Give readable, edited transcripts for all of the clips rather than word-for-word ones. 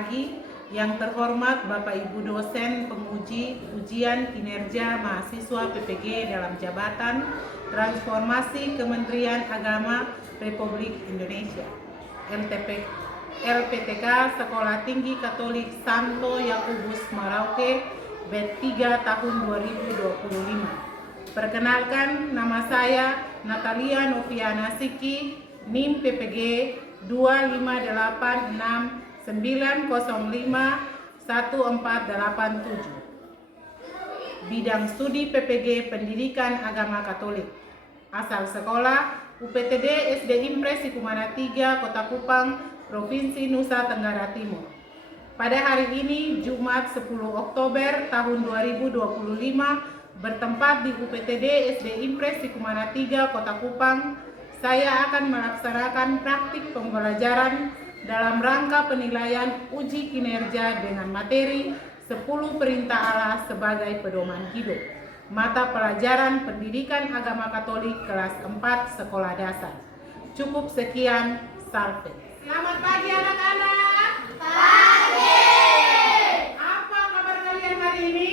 pagi. Yang terhormat Bapak Ibu dosen penguji ujian kinerja mahasiswa PPG dalam jabatan Transformasi Kementerian Agama Republik Indonesia, LPTK Sekolah Tinggi Katolik Santo Yakobus Merauke, Bet 3 tahun 2025. Perkenalkan, nama saya Natalia Noviana Siki, NIM PPG 25869051487. Bidang studi PPG Pendidikan Agama Katolik. Asal sekolah UPTD SD Impres Sikumana 3, Kota Kupang, Provinsi Nusa Tenggara Timur. Pada hari ini, Jumat 10 Oktober tahun 2025, bertempat di UPTD SD Impres Sikumana 3, Kota Kupang, saya akan melaksanakan praktik pembelajaran dalam rangka penilaian uji kinerja dengan materi 10 Perintah Allah sebagai pedoman hidup. Mata pelajaran Pendidikan Agama Katolik kelas 4 Sekolah Dasar. Cukup sekian, salve. Selamat pagi anak-anak. Pagi. Apa kabar kalian hari ini?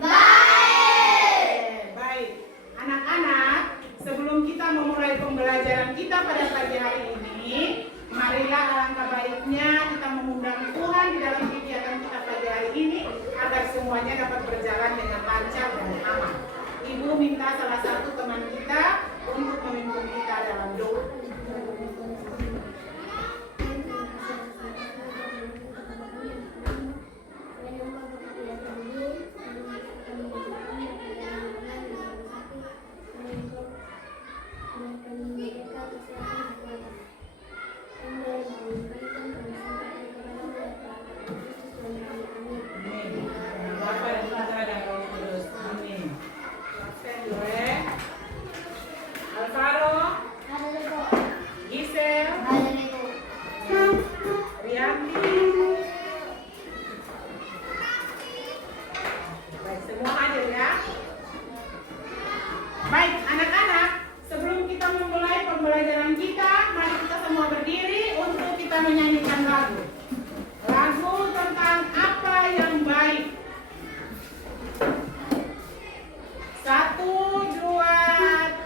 Baik. Baik. Anak-anak, sebelum kita memulai pembelajaran kita pada pagi hari ini, marilah alangkah baiknya kita mengundang Tuhan di dalam kegiatan kita pada hari ini agar semuanya dapat berjalan dengan lancar dan aman. Ibu minta salah satu teman kita untuk memimpin kita dalam doa. Baik, anak-anak, sebelum kita memulai pembelajaran kita, mari kita semua berdiri untuk kita menyanyikan lagu. Lagu tentang apa yang baik. 1, 2,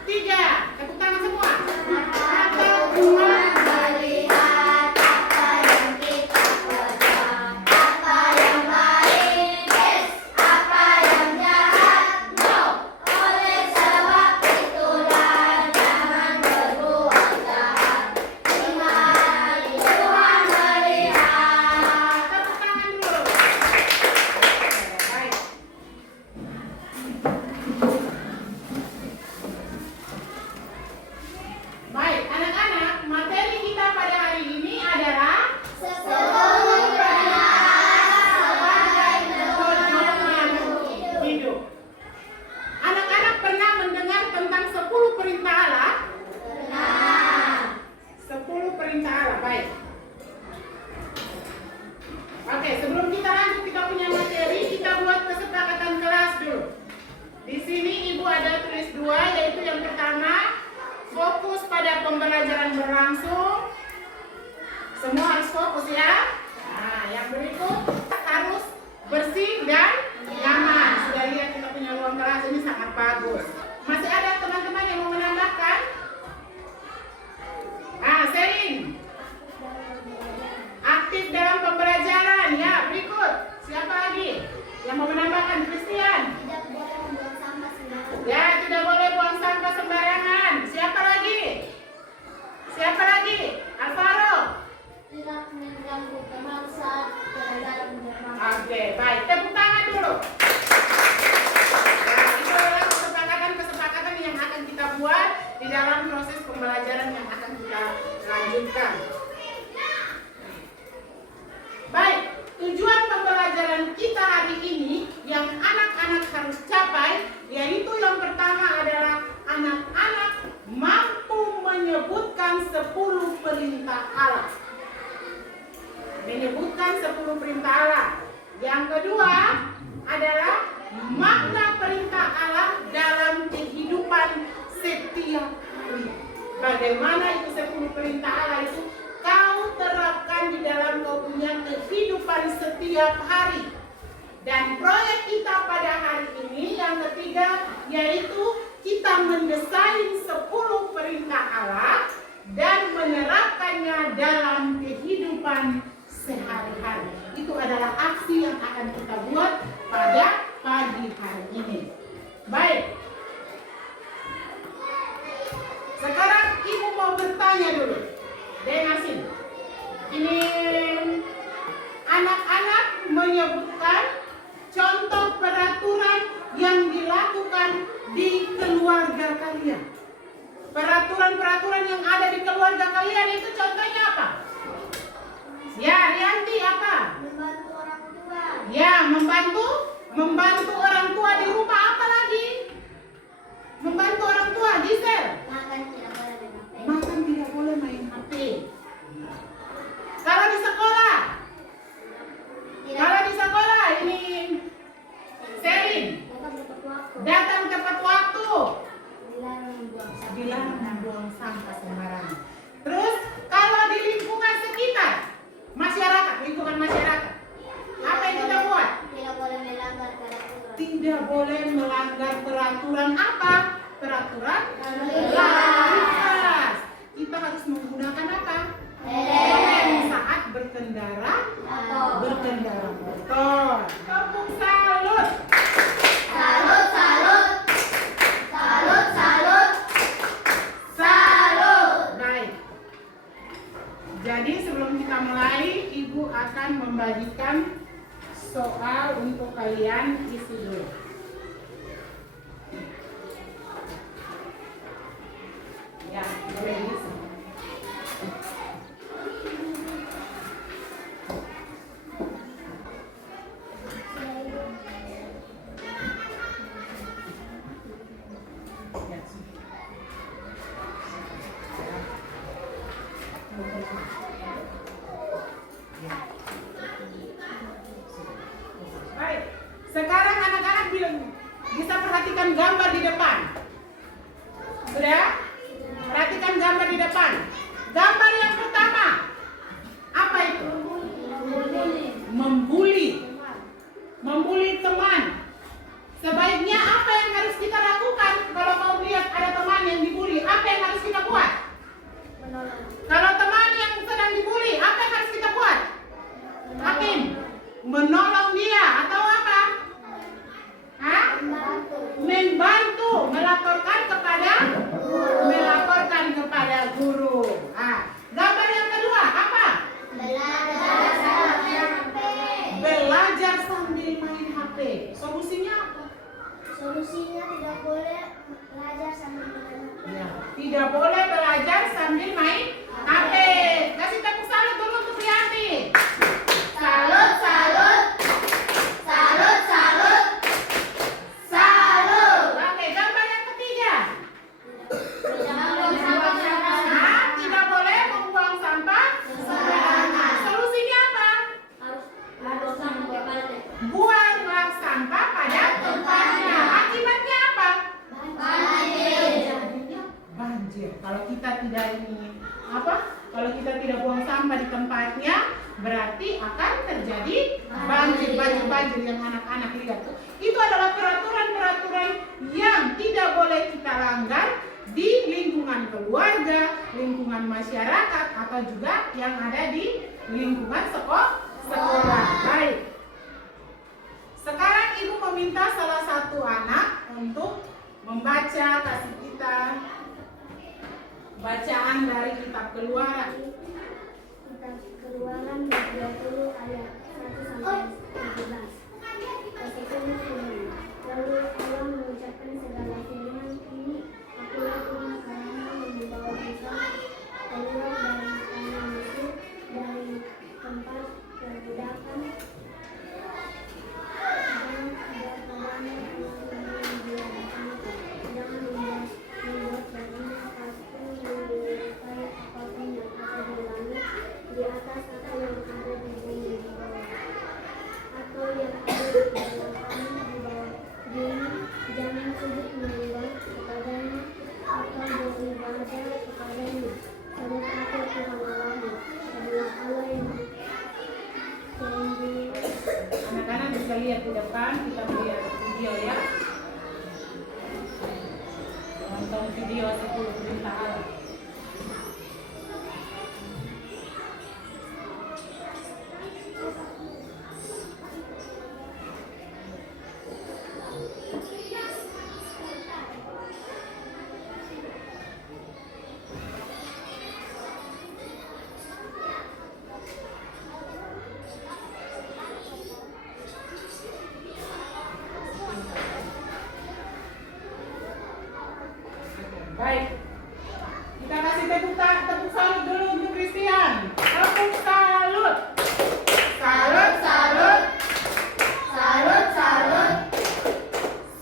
3. Tepuk tangan semua. 1, 2, Melihat apa yang kita kerja, apa yang baik, yes, apa yang jahat, no. Oleh sebab itulah jangan berbuat jahat. Mari Tuhan melihat. tepuk tangan dulu. Baik. Baik, anak-anak, materi kita pada hari ini adalah Sepuluh sebagai pedoman hidup. Anak-anak pernah mendengar tentang 10 perintah Allah? benar. 10 perintah Allah, baik. Oke, sebelum kita lanjut kita punya materi, kita buat kesepakatan kelas dulu. Di sini Ibu ada tulis 2, yaitu yang pertama, fokus pada pembelajaran berlangsung. Semua harus fokus ya. Nah, yang berikut harus bersih dan nyaman. Sudah lihat kita punya ruang kelas ini sangat bagus. Masih ada teman-teman yang mau menambahkan? Sharing. Aktif dalam pembelajaran. Ya, berikut. Siapa lagi yang mau menambahkan? Christian. Tidak boleh membuang sampah sembarangan. Ya, tidak boleh buang sampah sembarangan. Siapa lagi? Siapa lagi? Alvaro. Tidak mengganggu teman saat berjalan bersama. Oke, baik. Tepuk tangan dulu. Nah, itu adalah kesepakatan yang akan kita buat di dalam proses pembelajaran yang akan kita lanjutkan. Baik, tujuan pembelajaran kita hari ini yang anak-anak harus capai, yaitu yang pertama adalah anak-anak mampu menyebutkan 10 perintah Allah. Menyebutkan 10 perintah Allah. Yang kedua adalah makna perintah Allah dalam kehidupan setiap hari. Bagaimana itu 10 perintah Allah itu kau terapkan terapkan di dalam kau punya kehidupan setiap hari. Dan proyek kita pada hari ini yang ketiga yaitu kita mendesain 10 perintah Allah dan menerapkannya dalam kehidupan sehari-hari. Itu adalah aksi yang akan kita buat pada pagi hari ini. Baik. Sekarang ibu mau bertanya dulu. Dengasin. Ini anak-anak menyebutkan contoh peraturan yang dilakukan di keluarga kalian. Peraturan-peraturan yang ada di keluarga kalian itu contohnya apa? Ya, Rianti apa? Membantu orang tua. Ya, membantu orang tua di rumah. Apa lagi? Membantu orang tua, Gisel. Makan tidak boleh main HP. Makan tidak boleh main HP. Kalau di sekolah, ini Selin datang tepat waktu. Dilarang membuang sampah sembarangan. Terus kalau di lingkungan sekitar, lingkungan masyarakat, apa yang kita buat? Tidak boleh melanggar peraturan. Tidak boleh melanggar peraturan apa? Peraturan Lalu lintas. Kita harus menggunakan apa? Helm saat berkendara motor. Tepuk salut. Salut, salut. Salut, salut. Baik. Jadi sebelum kita mulai, Ibu akan membagikan soal untuk kalian isi dulu. Ya, boleh diisi. Baik, sekarang anak-anak bisa perhatikan gambar di depan. Sudah? Perhatikan gambar di depan. Gambar yang pertama, apa itu? Membuli teman. Sebaiknya apa yang harus kita lakukan kalau kau lihat ada teman yang dibully? Apa yang harus kita buat? Kalau teman yang sedang dibully, apa yang harus kita buat? Hakim, menolong dia atau apa? Membantu, melaporkan kepada guru. Gambar yang kedua apa? Belajar sambil main HP. Solusinya apa? Solusinya tidak boleh belajar sambil main HP. Ya, tidak boleh belajar sambil main HP. Kasih tepuk salut dulu untuk Rianti. Salut, salut. Salut, salut. Salut. Oke, gambar yang ketiga. Tidak boleh membuang sampah sembarangan. Solusinya apa? Harus sampai Buanglah sampah pada tempatnya. Akibatnya apa? Banjir. Kalau kita tidak Kalau kita tidak buang sampah di tempatnya, berarti akan terjadi banjir yang anak-anak lihat. Itu adalah peraturan-peraturan yang tidak boleh kita langgar di lingkungan keluarga, lingkungan masyarakat, atau juga yang ada di lingkungan sekolah. Baik. Sekarang Ibu meminta salah satu anak untuk membaca, kasih kita bacaan dari kitab Keluaran. Kitab Keluaran 20 ayat 1 sampai 17. Kasih firman. Lalu Allah mengucapkan segala firman ini, akulah Tuhan Allahmu yang membawa kita keluar dari tanah Mesir, dari tempat perbudakan, dan tidak padamu Tuhan yang diadakan. Jangan membuat baginya patung yang menyerupai apapun yang ada di langit di atas atau yang ada di bumi di bawah, atau yang video 10 perintah Allah. Baik, kita kasih tepuk salut dulu untuk Christian. Tepuk salut. Salut, salut. Salut, salut.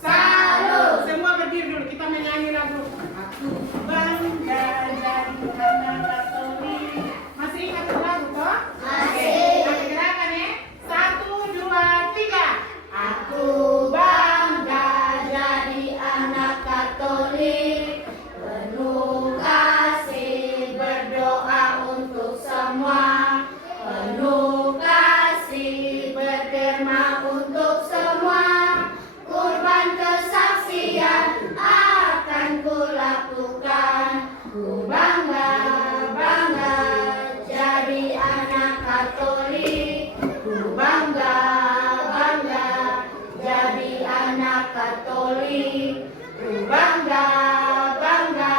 Salut. Semua berdiri dulu, kita menyanyi lagu. Aku bangga jadi anak Katolik. Masih ingat lagu toh? Masih. Kita gerakan ya. 1, 2, 3. Aku bangga jadi anak Katolik. Penuh kasih berdoa untuk semua. Penuh kasih berderma untuk semua. Kurban kesaksian akan kulakukan. Ku bangga, bangga jadi anak Katolik. Ku bangga, bangga jadi anak Katolik. Ku bangga, bangga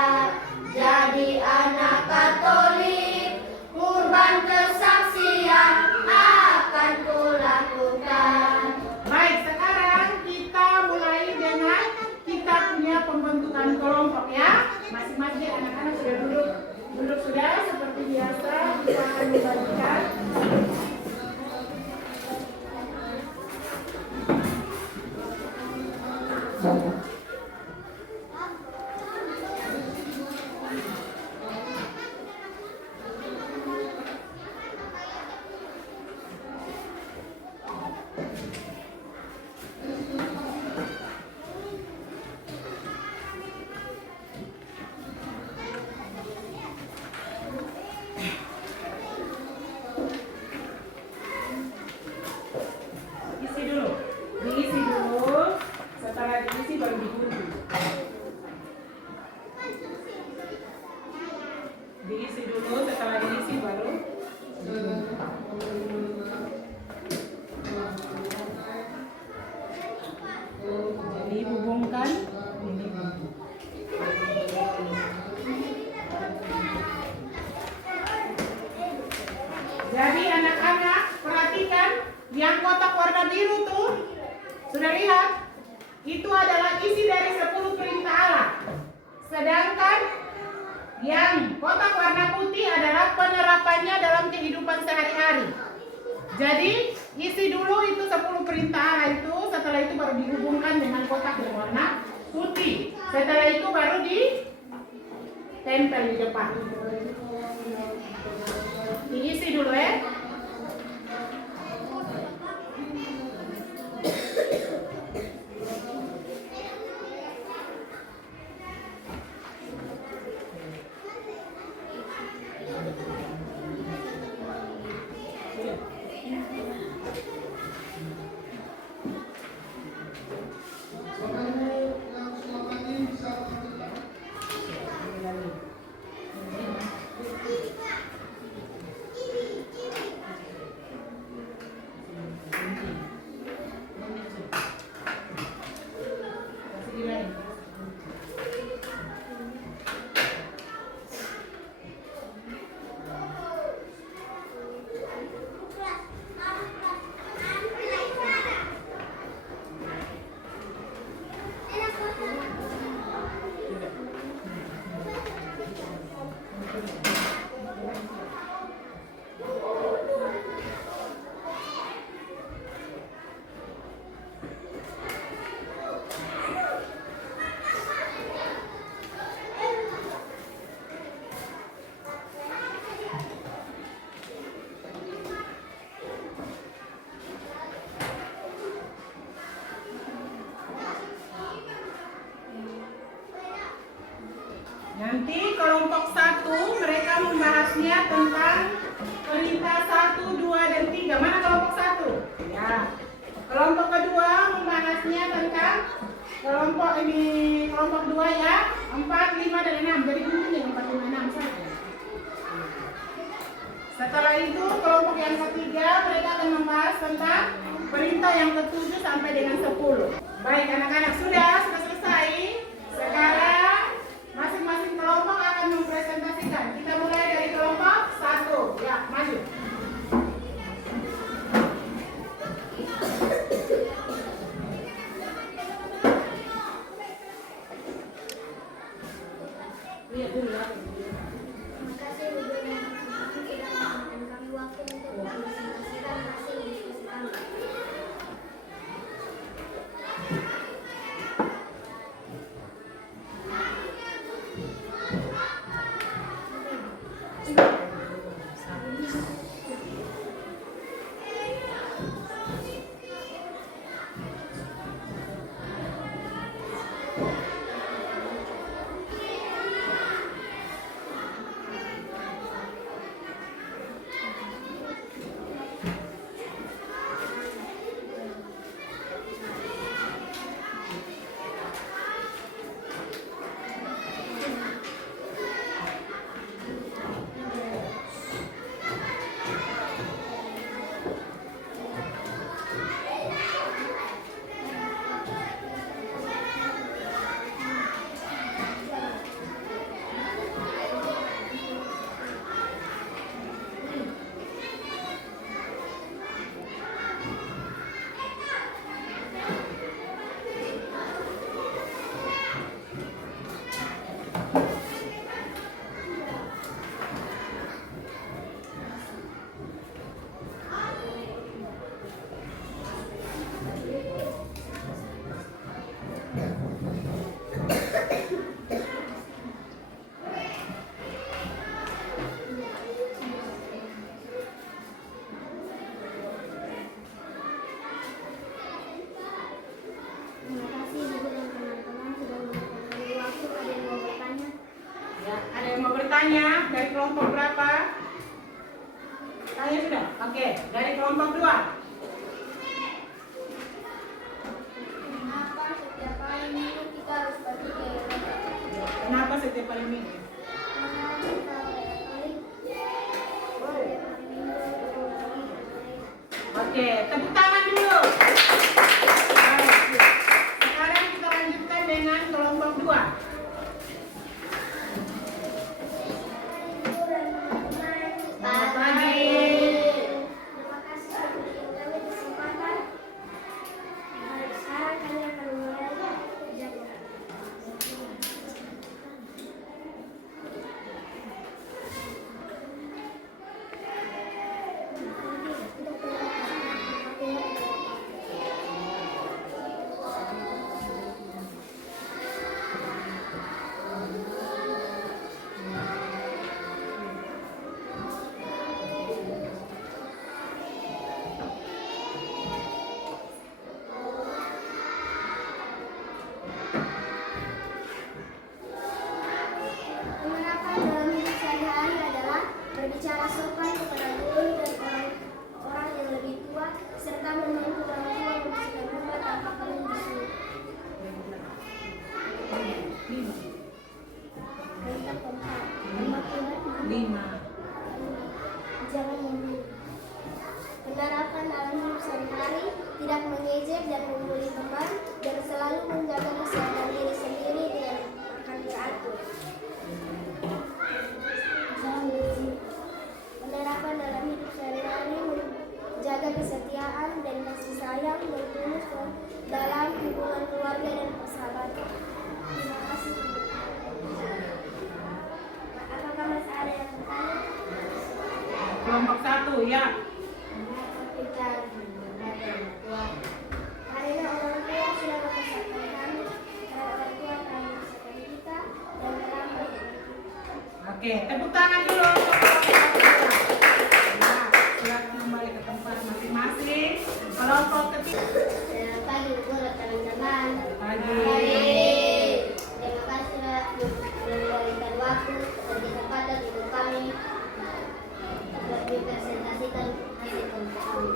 jadi anak Katolik. Kurban kesaksian akan kulakukan. Baik, sekarang kita mulai dengan kita punya pembentukan kelompok ya. Masing-masing anak-anak sudah duduk sudah seperti biasa. Kita akan membagikan. Diisi dulu, setelah diisi baru digunting. Diisi dulu, setelah diisi baru jadi hubungkan ini. Jadi anak-anak perhatikan yang kotak warna biru tuh. Sudah lihat? Itu adalah isi dari 10 perintah Allah. Sedangkan yang kotak warna putih adalah penerapannya dalam kehidupan sehari-hari. Jadi isi dulu itu 10 perintah Allah itu. Setelah itu baru dihubungkan dengan kotak yang warna putih. Setelah itu baru ditempel di depan. Diisi dulu ya. Nanti kelompok 1 mereka membahasnya tentang perintah 1, 2, dan 3. Mana kelompok 1? Ya. Kelompok kedua membahasnya tentang kelompok ini kelompok 2 ya, 4, 5 dan 6. Jadi bunyinya 4, 5, 6 saja. Setelah itu kelompok yang ketiga mereka akan membahas tentang perintah yang ke-7 sampai dengan 10. Baik anak-anak, sudah selesai. Sekarang masing-masing kelompok akan mempresentasikan. Kita mulai dari kelompok 1. Ya, maju. Lihat dulu ya. Terima kasih Ibu dan teman-teman sudah memberikan kami waktu untuk mempresentasikan hasil diskusi kami. Terima kasih Ibu dan teman-teman sudah memberikan kami waktu. Ada yang mau bertanya? Ya, ada yang mau bertanya dari kelompok berapa? Tanya sudah? Oke, dari kelompok 2. Kenapa setiap kali minggu kita harus pergi ke gereja? Kenapa setiap hari Minggu? Karena kita Katolik, setiap hari minggu kita pergi ke gereja. Oke, tepuk tangan dulu. Baik. Sekarang kita lanjutkan dengan kelompok 2. Ibu dan teman-teman, Selamat pagi. terima kasih sudah memberikan kami kesempatan. Sekarang kami akan mulai kerja. Penerapan dalam hidup sehari-hari adalah berbicara sopan kepada guru dan orang yang lebih tua, serta membantu orang tua membersihkan rumah tanpa perlu disuruh. Perintah keempat, hormat Tuhan, 5. jangan membunuh. Penerapan dalam hidup sehari-hari tidak mengejek dan membuli teman, dan selalu menjaga kesehatan diri sendiri dengan makan teratur. Jangan berzina. Penerapan dalam hidup sehari-hari menjaga kesetiaan dan kasih sayang yang tulus dalam hubungan keluarga dan persahabatan. Terima kasih. Apakah masih ada yang bertanya? Kelompok 1 ya. Kita karena orang tua sudah membesarkan kami, karena orang tua akan membesarkan kita dan merawat kita. Oke, tepuk tangan dulu untuk kelompok 2. Ya, silakan kembali ke tempat masing-masing. Kelompok ketiga. Selamat pagi Ibu dan teman-teman. Pagi. Terima kasih sudah memberikan waktu dan kesempatan untuk kami untuk mempresentasikan hasil kelompok kami.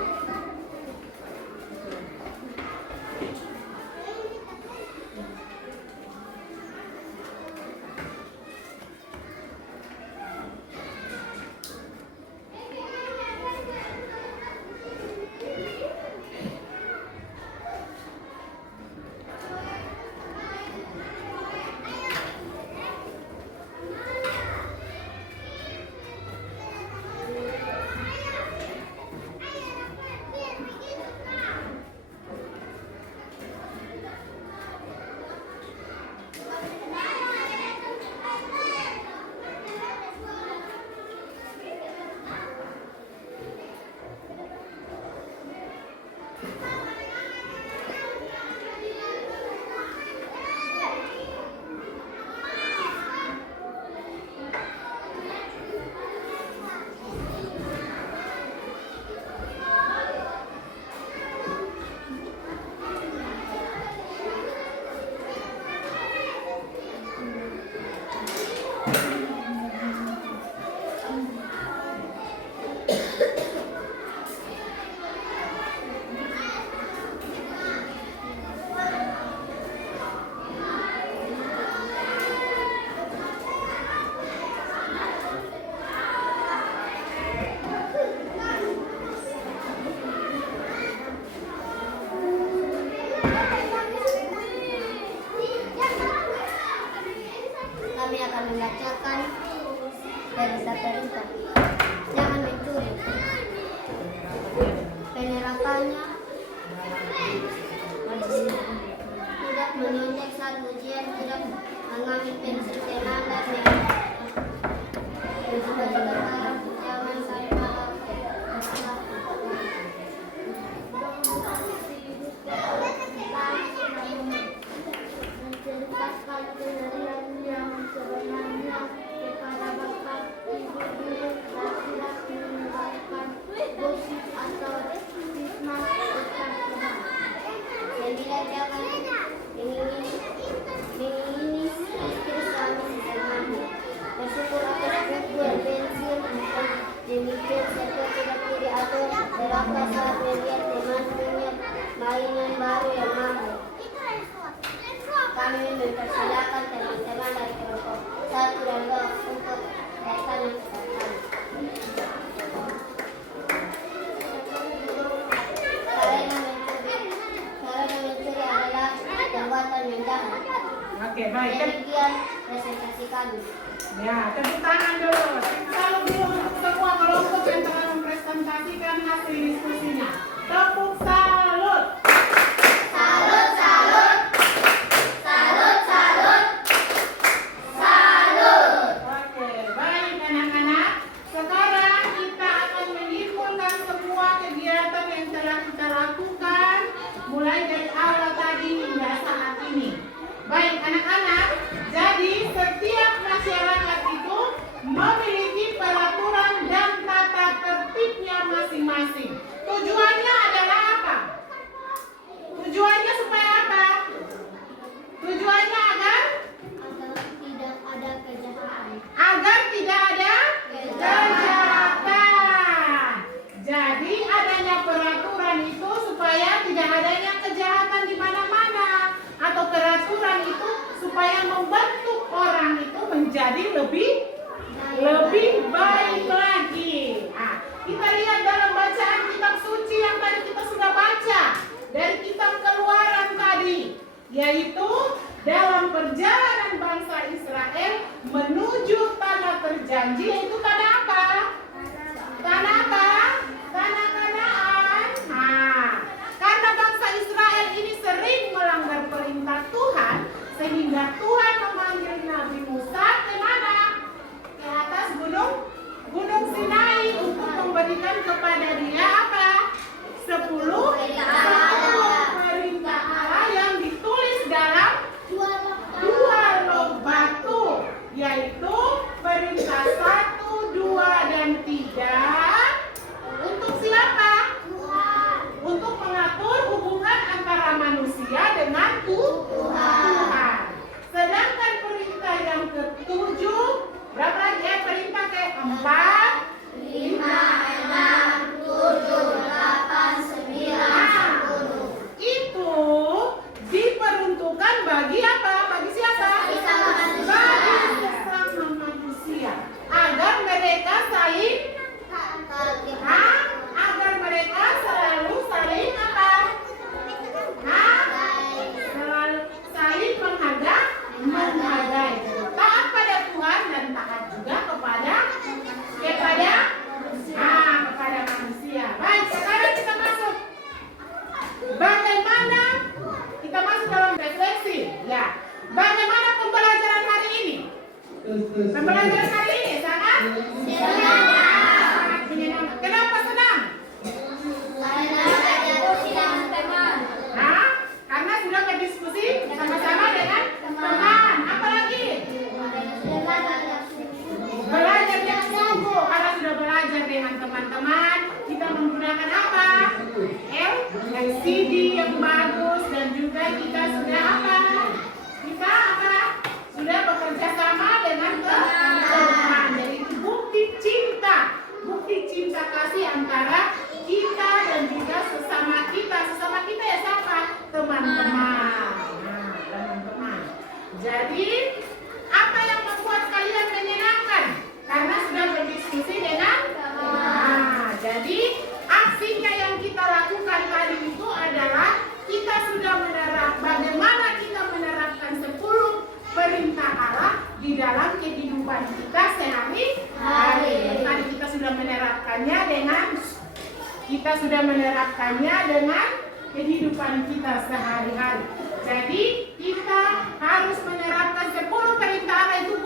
kami akan membacakan perintah-perintah. Jangan mencuri. Penerapannya tidak menyontek saat ujian, tidak mengambil pensil teman dan jangan saya menceritakan keseharian yang sebenarnya kepada bapak, ibu, guru, laki-laki menyebarkan gosip atau fitnah tentang Tuhan. 9. Jangan mengingini istri suami temanmu. Bersyukur atas buku dan pensil demikian serta tidak kiri atau neraka saat melihat teman punya mainan baru yang mahal. Kami mempersilakan teman-teman dari kelompok 1 dan 2 untuk datang ke depan. Cara mencuri adalah perbuatan yang jahat. Oke, baik. Demikian presentasi kami. Ya, tepuk tangan dulu. Kalau belum semua kelompok yang telah mempresentasikan hasil diskusinya. Tepuk salut. Salut, salut. Salut, salut. Salut. Oke, baik anak-anak. Sekarang kita akan menyimpulkan semua kegiatan yang telah kita lakukan mulai dari awal tadi hingga saat ini. Baik anak-anak, jadi setiap masyarakat itu memiliki peraturan dan tata tertibnya masing-masing. Tujuannya adalah apa? Tujuannya supaya apa? Tujuannya agar Tidak ada kejahatan. tidak ada kejahatan. Jadi adanya peraturan itu supaya tidak adanya kejahatan di mana-mana, atau peraturan itu supaya membentuk orang itu menjadi lebih baik lagi. Nah, kita lihat dalam bacaan kitab suci yang tadi kita sudah baca dari kitab Keluaran tadi, yaitu dalam perjalanan bangsa Israel menuju tanah terjanji, yaitu tanah apa? Tanah apa? Tanah Kanaan. Nah, karena bangsa Israel ini sering melanggar perintah Tuhan, sehingga Tuhan memanggil Nabi Musa ke mana? Ke atas Gunung Sinai untuk memberikan kepada dia apa? 10 perintah Allah yang ditulis dalam 2 log batu, yaitu perintah 1, 2, dan 3. Untuk siapa? Untuk mengatur hubungan antara manusia dengan Tuhan. Sedangkan perintah yang ke-7, berapa lagi ya? Perintah ke-4, 5, 6, 7, 8, 9, 10. itu diperuntukkan bagi apa? Bagi siapa? Sesama manusia. Bagi sesama manusia, agar mereka saling agar mereka selalu saling apa? Selalu saling menghargai, taat pada Tuhan dan taat juga kepada manusia. Baik, sekarang kita masuk. Bagaimana kita masuk dalam refleksi? Ya, bagaimana pembelajaran hari ini? Pembelajaran hari ini sangat menyenangkan. Kenapa senang? Karena sudah berdiskusi sama-sama dengan teman. Apalagi? Belajar yang sungguh. Karena sudah belajar dengan teman-teman, kita menggunakan apa? LCD yang bagus, dan juga kita sudah apa? Sudah bekerja sama dengan teman. Jadi itu bukti cinta kasih antara kita dan juga sesama kita. Sesama kita ya siapa? Teman-teman. Nah, teman-teman. Jadi apa yang membuat kalian menyenangkan? Karena sudah berdiskusi dengan teman. Jadi aksinya yang kita lakukan tadi itu adalah kita sudah bagaimana kita menerapkan 10 di dalam kehidupan kita sehari-hari. Tadi kita sudah menerapkannya dengan kehidupan kita sehari-hari. Jadi kita harus menerapkan 10 perintah Allah itu